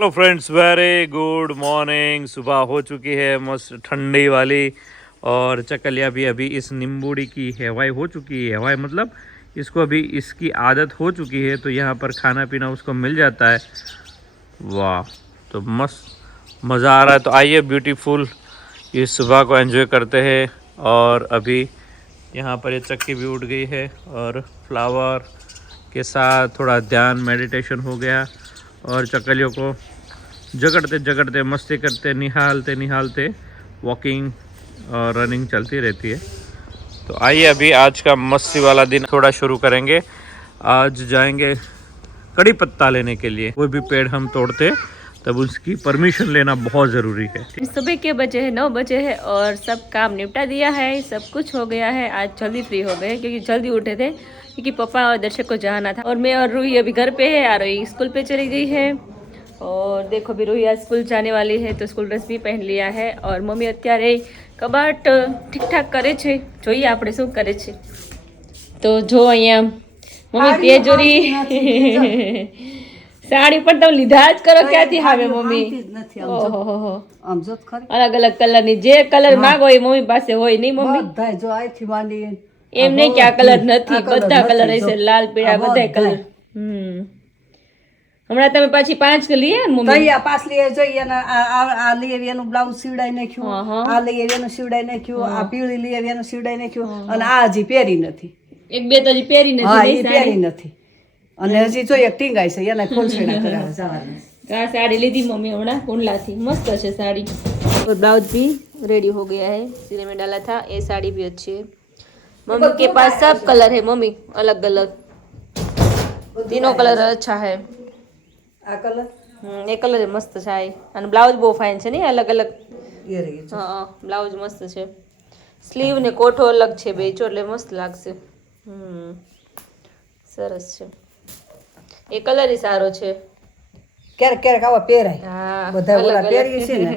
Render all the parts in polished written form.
Hello friends, very good morning. सुबह हो चुकी है मस्त ठंडी वाली, और चकलिया भी अभी इस नींबूड़ी की हवाई हो चुकी है। हवाई मतलब इसको अभी इसकी आदत हो चुकी है, तो यहाँ पर खाना पीना उसको मिल जाता है। वाह, तो मस्त मज़ा आ रहा है। तो आइए ब्यूटीफुल इस सुबह को एंजॉय करते हैं। और अभी यहाँ पर ये चक्की भी उठ गई है, और फ्लावर के साथ थोड़ा ध्यान मेडिटेशन हो गया, और चकलियों को जगड़ते जगड़ते मस्ती करते निहालते निहालते वॉकिंग और रनिंग चलती रहती है। तो आइए अभी आज का मस्ती वाला दिन थोड़ा शुरू करेंगे। आज जाएंगे कड़ी पत्ता लेने के लिए। कोई भी पेड़ हम तोड़ते तब उसकी परमिशन लेना बहुत ज़रूरी है। सुबह के बजे है 9 बजे है और सब काम निपटा दिया है, सब कुछ हो गया है। आज जल्दी फ्री हो गए क्योंकि जल्दी उठे थे, क्योंकि पापा और दर्शक को जाना था। और मैं और रूही अभी घर पे है, और रूही स्कूल पे चली गई है। और देखो भी रूही आज स्कूल जाने वाली है, तो स्कूल ड्रेस भी पहन लिया है। और मम्मी અત્યારે કબાટ ઠીકઠાક કરે છે, જોઈએ આપણે શું કરે છે। તો જો અહીંયા મમ્મી તેજોરી સાડી પણ તમે લીધા જ કરો ક્યાંથી આવે મમ્મી? ઓહો, અલગ અલગ કલરની જે કલર માંગો એ મમ્મી પાસે હોય નહીં મમ્મી? એમ નહીં કે આ કલર નથી, બધા કલર હશે, લાલ પીળા બધા કલર। હમણાં તમે પાછી 5 લઈએ ને મમ્મી? પાસ લઈએ જોઈએ ને આ લઈ આવી એનું બ્લાઉઝ સીવડાઈ નાખ્યું, આ લઈ આવી એનું સીવડાઈ નાખ્યું, આ પીળી લઈ આવી એનું સીવડાઈ નાખ્યું, અને આ હજી પહેરી નથી। એક બે તો હજી પહેરી નથી, પહેરી નથી, અને હજી જોઈએ ટીંગાઈ છે એને ખોલછેડા કરાવે જવાનું। આ સાડી લીધી મમ્મી હમણાં કુંડલાથી, મસ્ત છે साड़ी। और ब्लाउज भी रेडी हो गया है, सिले में डाला था। ये साड़ी भी अच्छी है। मम्मी के पास सब कलर है मम्मी, अलग अलग, तीनों कलर अच्छा है। આ કલર ये कलर मस्त है। અને બ્લાઉઝ બહુ ફાઇન છે ને, અલગ અલગ। એ રહી છે, હા, બ્લાઉઝ મસ્ત છે। સ્લીવ ને કોઠો અલગ છે બે, એટલે મસ્ત લાગશે। સરસ છે। એ કલર સારો છે। ક્યારેક ક્યારેક આવા પહેરાય, હા, બધા ઓલા પહેરીએ છે ને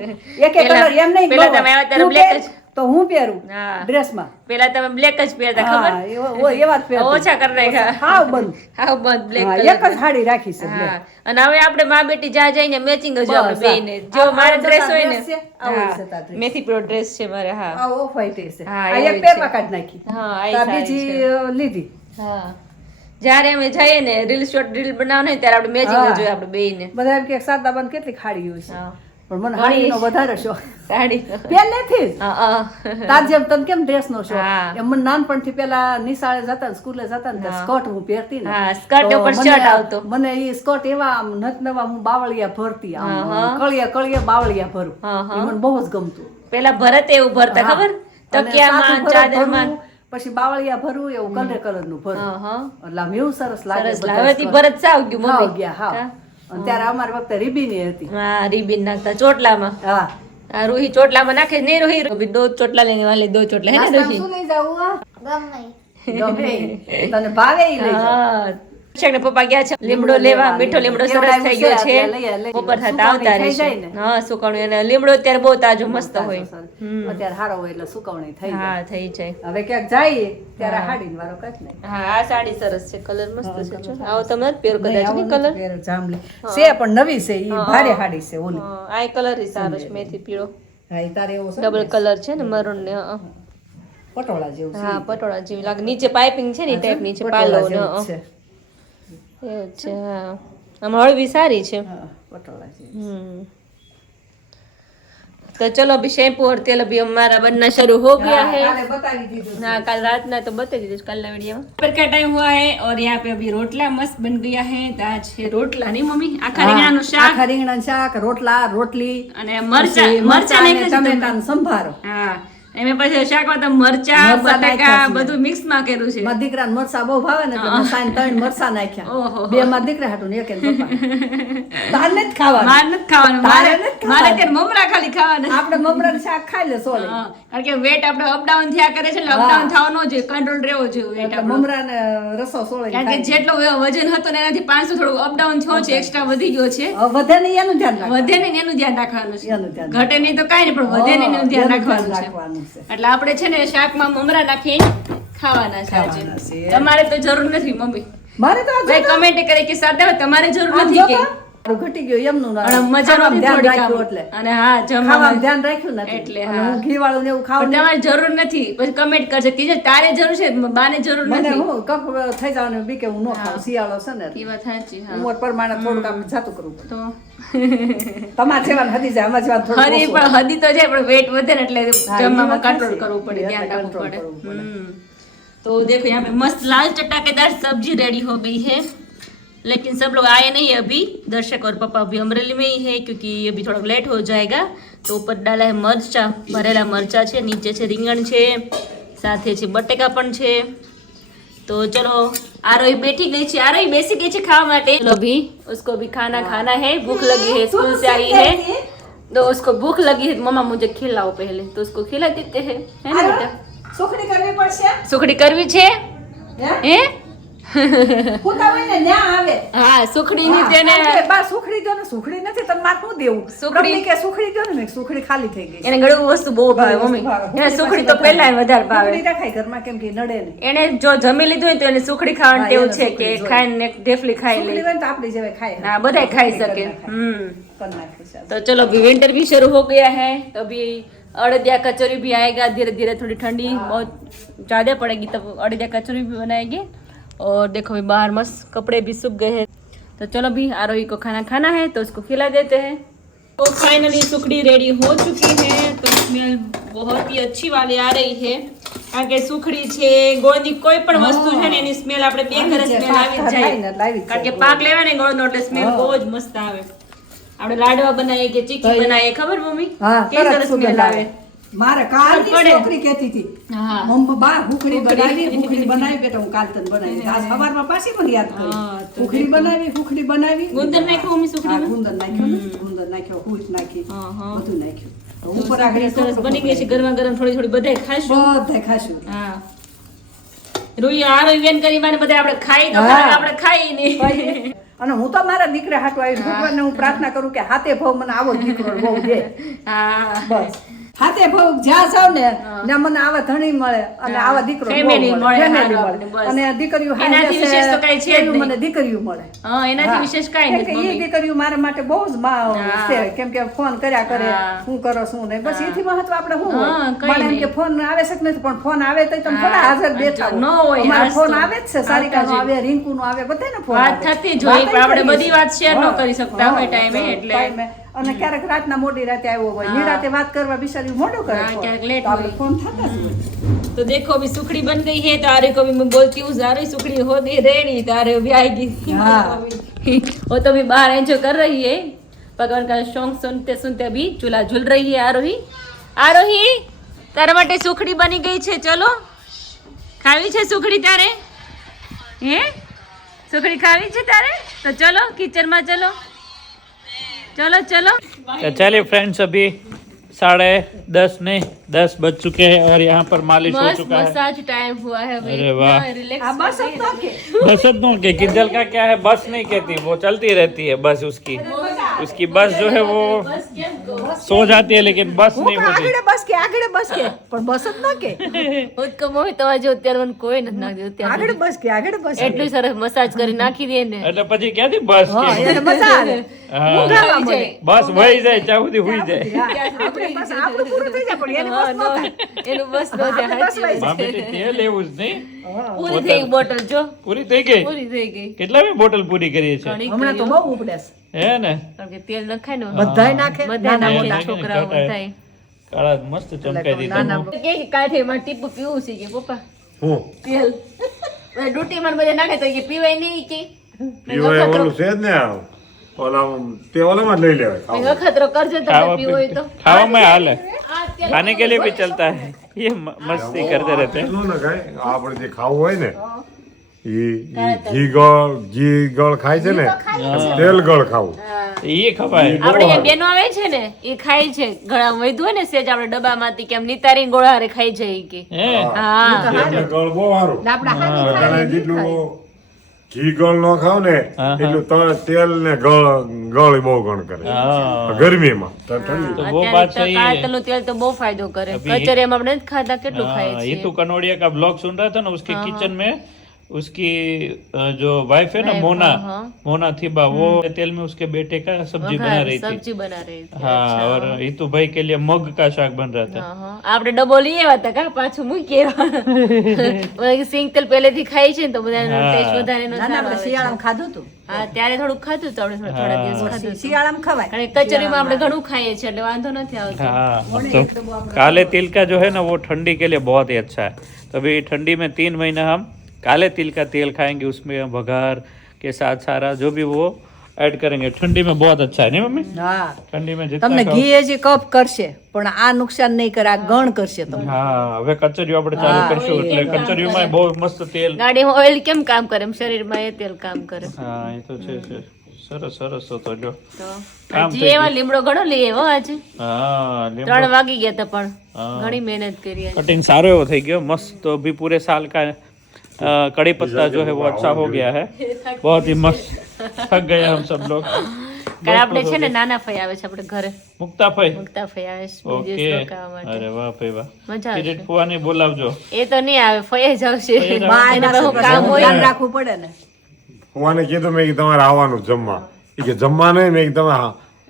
એક એક કલર એમ નહીં। પેલા તમે આવ્યા ત્યારે બ્લેક જ, તો હું પહેરું હા ડ્રેસમાં, પેલા તમે બ્લેક જ પહેરતા, ખબર? હા એવા જ પહેરતા, ઓછા કરી નાખ્યા, હાવ બંધ, હાવ બંધ બ્લેક હા, કલર। એક જ સાડી રાખી છે હા, અને હવે આપણે માં બેટી જ્યાં જઈને મેચિંગ જ આપણે બેયને, જો મારો ડ્રેસ હોય ને, હા, મેથી પેલો ડ્રેસ છે મારે, હા, આ ઓફ વ્હાઈટ છે, હા, આ એવું એક છે। પેરમાં કાઢી નાખી, હા, આ આ સારી બીજી છે। લીધી। હા, જ્યારે અમે જઈએ ને રીલ શોર્ટ રીલ બનાવવાનું હોય ત્યારે આપણે મેચિંગ જ જોઈએ આપણે બેયને। બધા એમ કે સાદા બંધ કેટલી ખાડી હોય છે, હા, પણ મને હાડીનો વધારે શોખ, સાડી પહેલેથી જ। હા, તાર જેમ તને કેમ ડ્રેસનો શોખ, હા। એમ મને નાનપણથી પેલા નિશાળે જતા ને સ્કૂલે જતા ને સ્કર્ટ હું પહેરતી ને, હા, સ્કર્ટ તો ઉપર મને- શર્ટ આવતો। મને એ સ્કર્ટ એવા આમ નવા હું બાવળિયા ભરતી, આમ કળિયા બાવળિયા ભરું, હા, એ મને બહુ જ ગમતું। પેલા ભરત એવું ભરતા, ખબર? અને તકિયામાં, સાદું ભરત ચાદરમાં, ભરવું, પછી બાવળિયા ભરવું, એવું કલર નું ભરવું, હા, હા, એટલે આમ એવું સરસ લાગે। સરસ બધા લાવે તી skirt. ભરત સાવ ગયું હાવ મમ્મી। ગયા, હાવ। અને ત્યારે અમારી વખતે રીબીની હતી, હા, રીબીન નાખતા ચોટલામાં। હા। આ રૂહી ચોટલામાં નાખે નહીં, રૂહી અભી 2 ચોટલા લેने वाले, 2 ચોટલા है ना નાસ્તામાં રૂહી? શું લઈ જાવું આ? ગમે ઈ. તને ભાવે ઈ લઈ જાવ। હા, શેખ પપ્પા ગયા છે લીમડો લેવા, મીઠો લીમડો સરસ થઈ ગયો છે, બપોર થતા આવતા રહેશે। હા, સુકવણી, અને લીમડો અત્યારે બહુ તાજો મસ્ત હોય। અત્યારે હારો હોય એટલે સુકવણી થઈ જાય। હા, થઈ જાય। હવે ક્યાંક જઈએ ત્યારે હાડીને વારો કાઢી નાખીએ। હા, આ સાડી સરસ છે, કલર મસ્ત છે। જો આવો તમે જ પહેરો કદાચ ની કલર, પહેરો જાંબલી છે પણ નવી છે, ઈ ભારે હાડી છે ઓલી। આ કલર ઈ સારો છે, મેથી પીળો, હા, ઈ તારે એવો છે ડબલ કલર છે ને, મરૂન ને, પટોળા જેવું છે। હા, પટોળા જેવી લાગે, નીચે પાઇપિંગ છે ને, ટાઈપ નીચે પાલો ને જેવું જ છે। એવું છે। હા, આમ હળવી સારી છે। હા, પટોળા જેવું। तो चलो अभी शैम्पू और तेल अभी हमारा बनना शुरू हो गया है। કાલે બતાવી દીધું। हाँ, कल रात ना तो बता दीजिए कल ना वीडियो में। पर का टाइम हुआ है और यहाँ पे अभी रोटला मस्त बन गया है। तो आज है रोटला नहीं मम्मी, आखा રીંગણાનું શાક, આખા રીંગણાનું શાક, રોટલા, રોટલી અને મરચા નાખ્યા છે તમે? ટમેટાનો સંભારો। હા, એમે પછી શાકમાં તો મરચા, બટાકા બધું મિક્સ માં કર્યું છે। મારા દીકરાને મરચા બહુ ભાવે ને, એટલે મેં સાંજે 3 મરચા નાખ્યા। બે મારા દીકરા હાટુ ને એક એને પપ્પા। તાર નથી ખાવાનું, માર નથી ખાવાનું, મારે અત્યારે મમરા ખાલી ખાવાના। આપણે મમરાનું શાક ખાઈ લે સોલે, કારણ કે વેટ આપણે અપડાઉન થયા કરે છે, એટલે અપડાઉન થવાનો જોઈએ, કંટ્રોલ રહેવો જોઈએ વેટ આપણો। મમરાને રસો સોળે કારણ કે જેટલો વજન હતો ને એનાથી 500 થોડું અપડાઉન થયો છે, એક્સ્ટ્રા વધી ગયો છે। વધે નહીં એનું ધ્યાન રાખવાનું, વધે ને એનું ધ્યાન રાખવાનું છે, એનું ધ્યાન ઘટે નહીં તો કાંઈ નહીં, પણ વધે ને એનું ધ્યાન રાખવાનું છે। છે। એટલે આપણે છે ને શાકમાં મમરા નાખી ખાવાના છે આજે। છે। તમારે તો જરૂર નથી મમ્મી, મારે તો ભાઈ કમેન્ટ કરે કે સાદા તમારે જરૂર નથી કે ઘટી ગયો એમનું અને મજા ખાવામાં નથી ધ્યાન થોડીક રાખ્યું આમ. એટલે અને હા ખાવામાં જમવામાં ધ્યાન રાખ્યું નથી એટલે અને હા. હું ઘી વાળું ને એવું ખાવ પણ તમારે જરૂર નથી પછી કમેન્ટ કરશે કે તારે જરૂર છે બાને જરૂર મને નથી હું કફ થઈ જવાનું બીકે હું ન ખાઉં શિયાળો છે ને એ વાત સાચી હા ઉંમર પ્રમાણે થોડુંક આપણે જાતું કરવું પડે તો તમારે જેવાનું હદી જાય અમારે જેવાનું થોડું હરી ઓછું. પણ હદી તો જાય પણ વેટ વધે ને એટલે हाँ, ये જમવામાં बात કંટ્રોલ है। કરવું પડે ये ધ્યાન तो રાખવું control પડે करવું पड़े। तो देखो यहाँ पे मस्त लाल चटाकेदार सब्जी रेडी हो गई है लेकिन सब लोग आए नहीं अभी दर्शक और पापा अभी अमरेली में ही है क्योंकि अभी थोड़ा लेट हो जाएगा तो ऊपर डाला है मरचा भरेला मरचा છે નીચે છે રીંગણ છે સાથે છે બટેકા પણ છે तो चलो आरोही बैठी गई है आरोही बेसी गई है खावा माटे चलो अभी उसको भी खाना खाना है भूख लगी है स्कूल से आई है तो उसको भूख लगी है मम्मा मुझे खिलाओ पहले तो उसको खिला देते हैं है ना बेटा સુખડી કરવી પડશે સુખડી કરવી છે હે ખોટા હોય ને ન્યા આવે હા સુખડી ની તેને આપણે બા સુખડી દો ને સુખડી નથી તમે માર શું દેવું સુખડી- પ્રભુ કે સુખડી દો ને મેં સુખડી ખાલી થઈ ગઈ એને ગળું વસ્તુ બહુ ભાવે વસ્તુ મમ્મી ભાવે. એને સુખડી તો પહેલા વધારે ભાવે સુખડી રખાય ઘરમાં કેમ કે નડે ને એને જો જમી લીધું હોય તો એને સુખડી ખાવાની હા, ટેવ એને છે સુખડી કે જોઈએ. ખાઈને એક ઢેફલી ખાઈ સુખડી લે હોય ને તો આપણે જેવાય ખાય हाँ बधाई खाई कर सके नाखे। तो चलो अभी विंटर भी शुरू हो गया है तो अभी अड़दिया कचौरी भी आएगा धीरे धीरे थोड़ी ठंडी बहुत ज़्यादा पड़ेगी तब अड़दिया कचौरी भी बनाएंगे और देखो अभी बाहर मस्त कपड़े भी सूख गए हैं तो चलो अभी आरोही को खाना खाना है तो उसको खिला देते हैं तो फाइनली सुखड़ी रेडी हो चुकी है तो स्मेल बहुत ही अच्छी वाली आ रही है કારણ કે સુખડી છે ગોળની કોઈ પણ વસ્તુ છે ને એની સ્મેલ આપણે બે ઘરે સ્મેલ આવી જ જાય કારણ કે પાક લેવાય ને ગોળનો એટલે સ્મેલ બહુ જ મસ્ત આવે આપણે લાડવા બનાવીએ કે ચીકી બનાવીએ ખબર મમ્મી હા કેવી સરસ સરસ સુગંધ સ્મેલ આવે આવે મારે કાલ પડે. છોકરી કહેતી હતી હા મમ્મી બા હુકડી બનાવી બેટા હું કાલ તને બનાવી આજ સવારમાં પાછી મને યાદ કરી હા, તો હુકડી બનાવી ગુંદર નાખ્યું મમ્મી હા, સુખડીમાં ગુંદર નાખ્યો ને ગુંદર નાખ્યો હુંચ નાખી હા, હા. બધું નાખ્યું તો ઉપર સુખડી આગળ સરસ બની ગઈ છે ગરમા ગરમ થોડી થોડી બધાય ખાશું બધાય ખાશું હા રૂઈ આ રૂઈ કરી માને બધા આપણે ખાઈ તો હા. ખરા, આપણે ખાઈ નહીં અને હું તો મારા દીકરા હાટુ આવી ભગવાનને હું પ્રાર્થના કરું કે હાથે ભાવ મને આવો દીકરો બહુ દે હા બસ હાથે ભાવ જ્યાં જાવ ને ત્યાં મને આવા ધણી મળે અને આવા દીકરો બહુ Family મળે, family હા, મળે. બસ. અને દીકરીઓ હારી એનાથી જશે, વિશેષ તો કાંઈ છે જ એનું નહીં. મને દીકરીઓ મળે હા એનાથી હા. વિશેષ કાંઈ કેમ કે નથી ઈ મમ્મી દીકરીઓ મારા માટે બહુ જ હા. છે કેમ કે ફોન કર્યા કરે હા. હું કરો શું નહીં બસ એથી મહત્વ આપણે શું હા, હોય કંઈ મને એમ કે નહીં. ફોન આવે છે કે નથી પણ ફોન આવે તો તમે હા. થોડા હાજર બેઠા ન હોય, અમારા હાસ ફોન તો. આવે જ છે સારિકાનો આવતા જ આવે રિંકુનો આવે બધાને ફોન વાત આવે. થતી જ હોય, પણ આપણે કરીએ બધી છીએ. વાત share ન હા. કરી શકતા હોય હા, ટાઈમે, હા, એટલે. ટાઈમે. અને ક્યારેક રાતના મોડી રાતે આવ્યો હોય હા. નિરાતે વાત કરવા બિચારી મોડું કરે હા, ફોન. ક્યારેક late તો આપણે હોય. ફોન થતા જ હોય तो देखो अभी सुखड़ी बन गई है तो आरे को भी मैं बोलती हूँ सारी सुखड़ी हो गई रेडी तो आरे अभी आएगी हाँ। वो तो अभी बाहर एंजॉय कर रही है भगवान का सॉन्ग सुनते सुनते अभी चूल्हा झूल रही है आरोही आरोही तारा માટે સુખડી બની ગઈ છે ચલો ખાવી છે સુખડી તારે હે સુખડી ખાવી છે તારે તો ચલો કિચન માં ચલો चलो चलो तो चलिए फ्रेंड्स अभी 10:30 नहीं 10 बज चुके हैं और यहाँ पर मालिश हो मस्त चुका है मसाज टाइम हुआ है अभी अरे वाह। रिलैक्स આ બસ જ ન કે बस तो के किंजल का क्या है बस नहीं कहती वो चलती रहती है बस उसकी बस जो है वो बस क्या गो सो जाती है लेकिन बस હું नहीं પણ होती આગળ બસ કે પણ બસ જ ન કે ઉત્કો મોહી તો આજે અત્યારે મને કોઈ નથી નાખ્યું અત્યારે આગળ બસ કે એટલું સરસ મસાજ કરી નાખી દે ને એટલે પછી ક્યાંથી બસ હા કે એને મજા આવે હા. ઊંઘાવા મળે. બસ વહી જાય ત્યાં સુધી હુઈ જાય હા, આપણે બસ આપણું પૂરું થઈ જાય પણ એની હા, બસ ન નો, થાય. એનું બસ નો થાય, આપણે બસ સાચી વાત માં છે. બેટી તે લેવું જ નહીં પૂરી થઈ ગઈ બોટલ જો પૂરી થઈ ગઈ પૂરી થઈ ગઈ કેટલા બી બોટલ પૂરી કરી છે ઘણી હમણાં તો કરી, બહુ ઉપડે છે હે ને કારણ કે તેલ નખાય ને બધાય નાખે બધા નાના નાખે, મોટા છોકરાઓ બધાય. કાળા મસ્ત ચમકાઈ દીધા નાના કે કાઠીમાં ટીપું પીવું છે કે પપ્પા હું તેલ ડૂટીમાં બધા નાખે તો કે પીવાય નહીં કે પીવાય ઓલું છે જ ને ઓલા તે ઓલામાં જ લઈ લેવાય ખાવા. વખતરો કરજો તમે ખાવા પીવો હોય તો ખાવામાં હાલે આ તેલ खाने के लिए भी चलता है ये मस्ती करते रहते हैं પેલું ન ખાય આપણે જે ખાવું હોય ને ઈ ઘી ગળ ખાય છે ને તેલ ગળ ખાવું ये खपाए આપણે અહીંયા બેનો આવે છે ને એ ખાય છે ગળામાં વધ્યું હોય ને સેજ આપણે ડબ્બામાંથી કેમ નિતારી ગોળારે ખાઈ જાય કે हैं હા તેલને ગળ બહુ સારું આપણા હાથ તને જેટલું ઘી ગળ ન ખાવ ને હા. એટલું તેલ ને ગળ બહુ ગણ કરે हाँ ગરમીમાં તો ઠંડી तो वो बात सही है કાતલનું તેલ તો બહુ ફાયદો કરે અભી- કચરિયામાં આપણે નથી ખાતા કેટલું ખાય हाँ, છે ये तो कनौड़िया का ब्लॉग सुन रहा था ना उसके किचन में उसकी जो वाइफ है ना मोना हाँ। मोना थीबा वो तेल में उसके बेटे का सब्जी बना रही थी सब्जी बना रही थी हाँ और हीतू भाई के लिए मग का शाक बन रहा था હા, હા. આપણે ડબ્બો લઈ આવ્યા હતા કા પાછું મૂકી આવ્યા સિંગ તેલ પહેલેથી ખાઈ છે ને તો બધા હા. ટેસ્ટ વધારે નો ના ના આપણે શિયાળામાં ખાધું હતું હા ત્યારે થોડુંક ખાધું હતું આપણે થોડા દિવસ ખાધું હતું. શિયાળામાં ખવાય કારણ કે કચોરીમાં આપણે ઘણું ખાઈએ છીએ એટલે વાંધો નથી આવતો हाँ तो काले तिल का जो है ना वो ठंडी के लिए बहुत ही अच्छा है तो अभी ठंडी में 3 महीना हम काले तिल का तेल खाएंगे उसमें वघार के साथ सारा जो भी वो ऐड करेंगे ठंडी में बहुत अच्छा है नहीं मम्मी હા ठंडी में जितना તમને खाओ- ઘી હજી કફ કરશે પણ આ નુકસાન નહીં કરે આ ગણ કરશે તમને હા હવે કચરિયું આપણે ચાલુ કરશું એટલે કચરિયુંમાં બહુ મસ્ત તેલ ગાડીમાં ઓઇલ કેમ કામ કરે એમ શરીરમાં એ તેલ કામ કરે હા એ તો છે સરસ સરસ હતો જો તો કામ હજી થઈ એવા લીમડો ઘણો લઈ આવ્યો આજે હા 3 વાગી ગયા હતા પણ હા. ઘણી મહેનત કરી આજે. कटिंग सारो एवो થઈ ગયો मस्त तो अभी पूरे साल का कड़ी पत्ता जो है वो अच्छा हो गया है बहुत ही मस्त थक गए हम सब लोग કારણ આપણે છે ને નાના ફઈ આવે છે આપણે ઘરે मुक्ता भाई મુક્તા ફઈ આવે છે બે ओके દિવસ રોકાવા માટે अरे वाह भाई वाह મજા આવશે કિરીટ ફુવા ને બોલાવજો એ તો નહીં આવે ફઈ જ આવશે બા એને એના બહુ છોકરા કામ હોય ધ્યાન રાખવું પડે ને હું આને કીધું મેં કે તમારે આવવાનું જમવા એ કે જમવા નહીં મેં કે તમે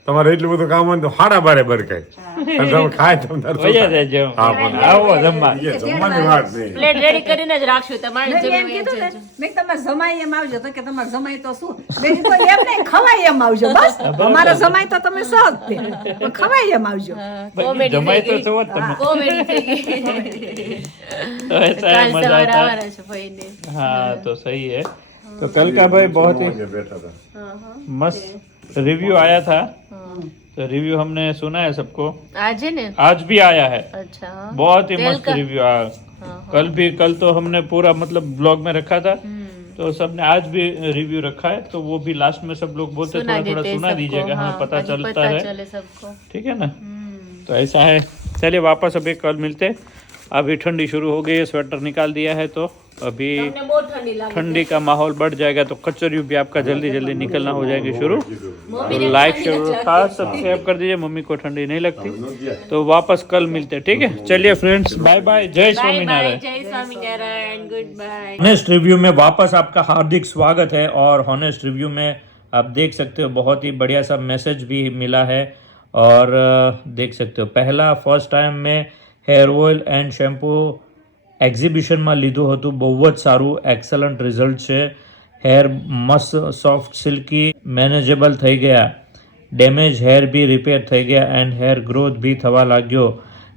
તમારે એટલું બધું કામ હોય ને તો 12:30 બરકાય અને તમે ખાય તમને વયા જાય હા પણ આવો જમવા એ જમવાની વાત નહીં પ્લેટ રેડી કરીને જ રાખશું તમારે મેં એમ જમી કીધું ને જજો. મેં કીધું તમારે જમાઈ એમ આવજો તો કે તમારે જમાઈ તો શું મેં કીધું એમ નહીં ખવાય એમ આવજો બસ અમારા જમાઈ તો તમે સહજ તે પણ ખવાય એમ આવજો ભાઈ જમાય તો છો જ તમે કોમેડી થઈ ગઈ तो ऐसा है કાલ मजा સવારે आता આવવાના છે ફઈને हाँ तो सही है तो कल का भाई बहुत ही બેઠા હતા मस्त रिव्यू आया था तो रिव्यू हमने सुना है सबको આજે ને आज भी आया है अच्छा हाँ. बहुत ही तेल मस्त का? रिव्यू आया हाँ, कल तो हमने पूरा मतलब ब्लॉग में रखा था हम्म. तो सबने आज भी रिव्यू रखा है तो वो भी लास्ट में सब लोग बोलते सुना थोड़ा थोड़ा देते हैं सुना सबको, दीजिएगा हाँ पता ताकि चलता पता है चले सबको ठीक है ना हम्म. तो ऐसा है चलिए वापस अभी कल मिलते अभी ठंडी शुरू हो गई है स्वेटर निकाल दिया है तो अभी તમને બહુ ઠંડી લાગે ठंडी का माहौल बढ़ जाएगा तो कचौरियों भी आपका जल्दी जल्दी निकलना हो जाएंगे शुरू तो लाइक शेयर खास सब्सक्राइब कर दीजिए मम्मी को ठंडी नहीं लगती तो वापस कल मिलते हैं ठीक है चलिए फ्रेंड्स बाय बाय जय બાય બાય स्वामीनारायण જય Swaminarayan good bye honest review में वापस आपका हार्दिक स्वागत है और हॉनेस्ट रिव्यू में आप देख सकते हो बहुत ही बढ़िया सा मैसेज भी मिला है और देख सकते हो पहला फर्स्ट टाइम में हेयर ऑयल एंड शैम्पू એક્ઝિબિશનમાં લીધું હતું બહુ જ સારું એક્સલન્ટ રિઝલ્ટ છે હેર મસ્ત સોફ્ટ સિલ્કી મેનેજેબલ થઈ ગયા ડેમેજ હેર બી રિપેર થઈ ગયા એન્ડ હેર ગ્રોથ બી થવા લાગ્યો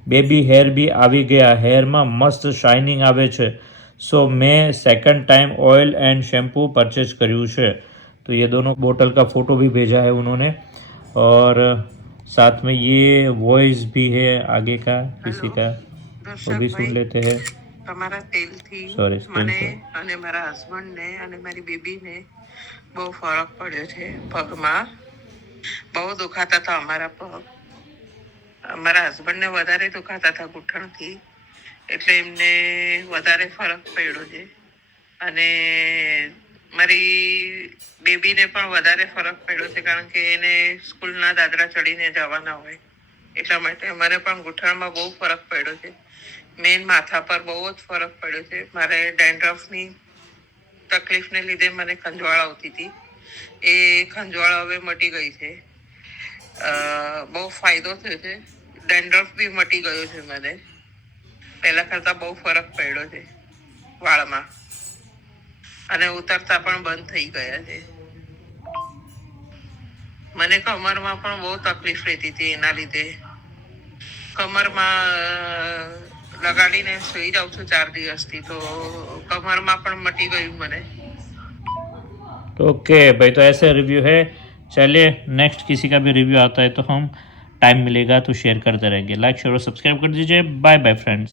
બેબી હેર બી આવી ગયા હેરમાં મસ્ત શાઇનિંગ આવે છે सो मैं second time oil and shampoo purchase કર્યું છે तो ये दोनों बोतल का फ़ोटो भी भेजा है उन्होंने और साथ में ये वॉइस भी है आगे का किसी का वो भी सुन लेते हैं તમારા તેલથી Sorry, મને અને મારા હસબન્ડને અને મારી બેબીને બહુ ફરક પડ્યો છે પગમાં બહુ દુખાતા હતા અમારા પગ મારા હસબન્ડને વધારે દુખાતા હતા ઘૂંટણથી એટલે એમને વધારે ફરક પડ્યો છે અને મારી બેબીને પણ વધારે ફરક પડ્યો છે કારણ કે એને સ્કૂલના દાદરા ચડીને જવાના હોય એટલા માટે મને પણ ઘૂંટણમાં બહુ ફરક પડ્યો છે મેન માથા પર બહુ જ ફરક પડ્યો છે મારે ડેન્ડ્રફની તકલીફને લીધે મને ખંજવાળ આવતી હતી એ ખંજવાળ હવે મટી ગઈ છે બહુ ફાયદો થયો છે ડેન્ડ્રફ બી મટી ગયો છે મને પહેલા કરતાં બહુ ફરક પડ્યો છે વાળમાં અને ઉતરતા પણ બંધ થઈ ગયા છે મને કમરમાં પણ બહુ તકલીફ રહેતી હતી એના લીધે કમરમાં લગાડીને સુઈ જાઉં છું 4 દિવસથી તો કમરમાં પણ મટી ગયું મને तो ओके भाई तो ऐसे रिव्यू है चलिए नेक्स्ट किसी का भी रिव्यू आता है तो हम टाइम मिलेगा तो शेयर करते रहेंगे लाइक शेयर और सब्सक्राइब कर दीजिए बाय बाय फ्रेंड्स